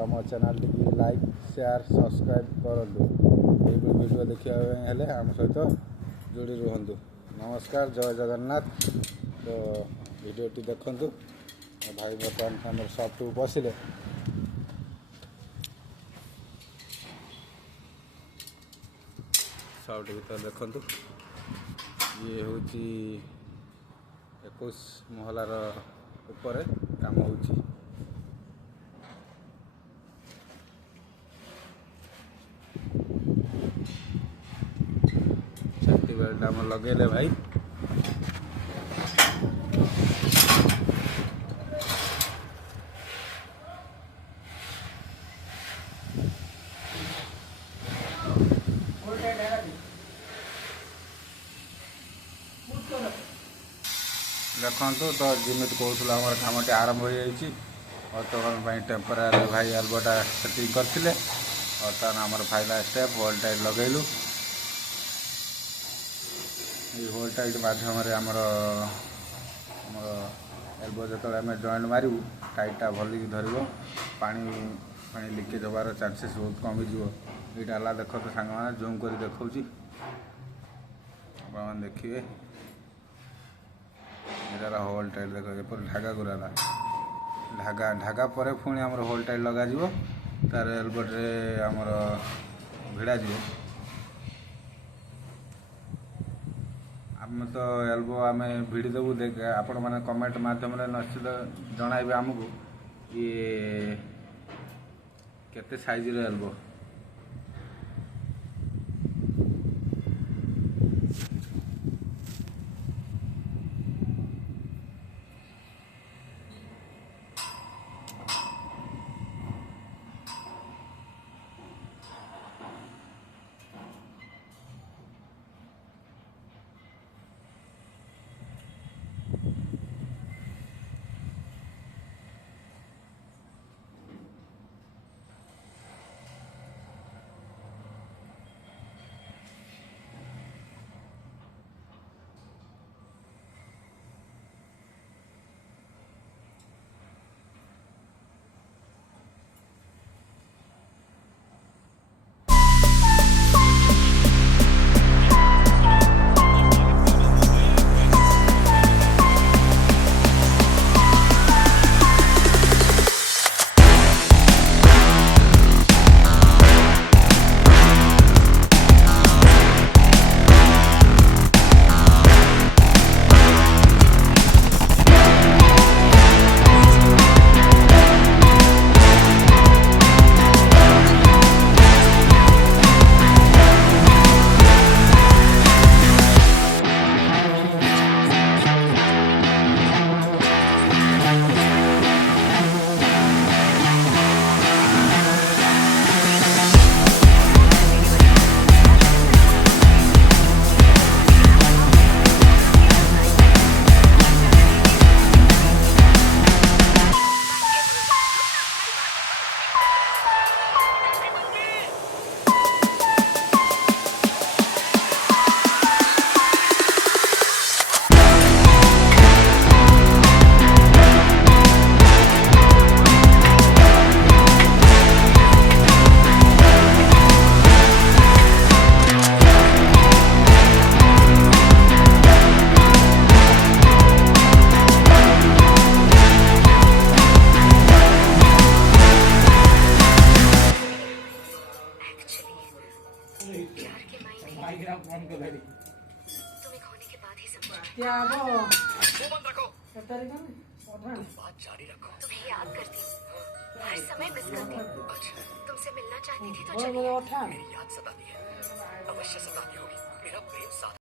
आम channel T like share subscribe करूँ। ये वीडियो देखा आम सहित जोड़ी रुहतु। नमस्कार, जय जगन्नाथ। तो वीडियोटी देखु भाई बर्तमान आम सॉफ्ट बसिले सॉफ्ट भर देखु। ये हूँ 21 महलार ऊपर काम हो सेफ्टी बेल्ट आम लगेले भाई। देखु तो जमी कहूँ आम कम आरंभ हो जाए। बर्तमान टेम्परारी भाई एल्बोटा सेटिंग करते। बर्तमान आम फाइनाल स्टेप होल टाइट लगेलु। ये होल टाइट मध्यम आमर एल्बो जो आम जॉइंट मारू टाइटा भल धर पानी लिकेज होबार चांसेस बहुत कमिज। यहाँ देख तो सांग मैंने जूम कर देखा देखिए ये होल टाइट देख ढागा गुरा ढागा पर पुणी आम होल टाइट लग तार एल्बोटे आमर भिड़ा आम तो एल्बो आम भिड़ी देवु। देख आपण मैंने कमेंट मध्यम निश्चित जनइबे आमको ये केते साइज रो एल्बो। तुम्हें खोने के बाद ही समझा। क्या वो बंद रखो। बात जारी रखो। तुम्हें याद करती हूँ, हर समय मिस करती हूँ। तुमसे मिलना चाहती थी तो चली। उठा मेरी याद सताती है, अवश्य सताती होगी। मेरा प्रेम साथ